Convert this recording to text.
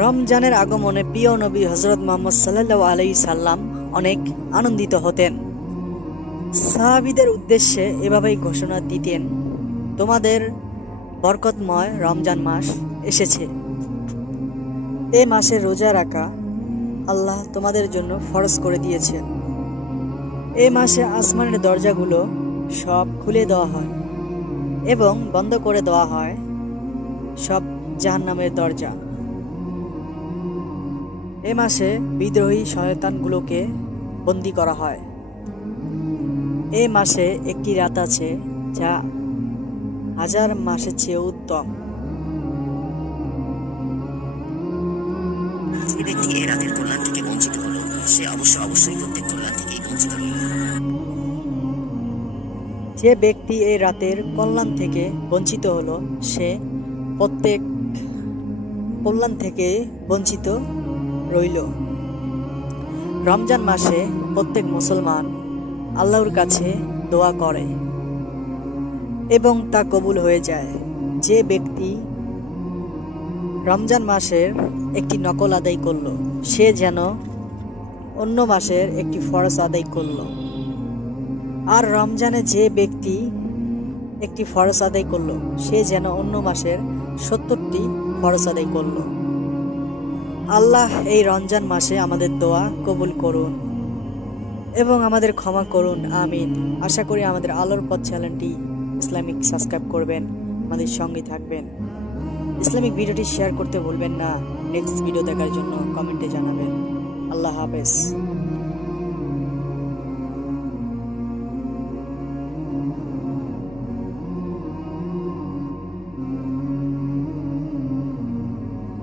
রমজানের আগমনে প্রিয় নবী হযরত মুহাম্মদ সাল্লাল্লাহু আলাইহি সাল্লাম অনেক আনন্দিত হতেন। সাহাবীদের উদ্দেশ্যে এভাবেই ঘোষণা দিতেন, তোমাদের বরকতময় রমজান মাস এসেছে। এই মাসে রোজা রাখা আল্লাহ তোমাদের জন্য ফরজ করে দিয়েছেন। এই মাসে আসমানের দরজাগুলো সব খুলে দেওয়া হয় এবং বন্ধ করে দেওয়া হয় সব জাহান্নামের দরজা। এ মাসে বিদ্রোহী শয়তানগুলোকে বন্দী করা হয়। এই মাসে একটি রাত আছে যা 1000 মাসের চেয়ে উত্তম। যে ব্যক্তি এই রাতের কল্যাণ থেকে বঞ্চিত হলো, সে অবশ্যই প্রত্যেক কল্যাণ থেকেই বঞ্চিত হলো। যে ব্যক্তি এই রাতের কল্যাণ থেকে বঞ্চিত হলো, সে প্রত্যেক কল্যাণ থেকে বঞ্চিত রইল। রমজান মাসে প্রত্যেক মুসলমান আল্লাহর কাছে দোয়া করে এবং তা কবুল হয়ে যায়। যে ব্যক্তি রমজান মাসের একটি নকল আদায় করল, সে যেন অন্য মাসের একটি ফরজ আদায় করল। আর রমজানে যে ব্যক্তি একটি ফরজ আদায় করল, সে যেন অন্য মাসের 70টি ফরজ আদায় করল। আল্লাহ এই রমজান মাসে আমাদের দোয়া কবুল করুন এবং আমাদের ক্ষমা করুন, আমিন। আশা করি আমাদের আলোর পথ চ্যানেলটি ইসলামিক সাবস্ক্রাইব করবেন, আমাদের সঙ্গে থাকবেন। ইসলামিক ভিডিওটি শেয়ার করতে ভুলবেন না। নেক্সট ভিডিও দেখার জন্য কমেন্টে জানাবেন। আল্লাহ হাফেজ।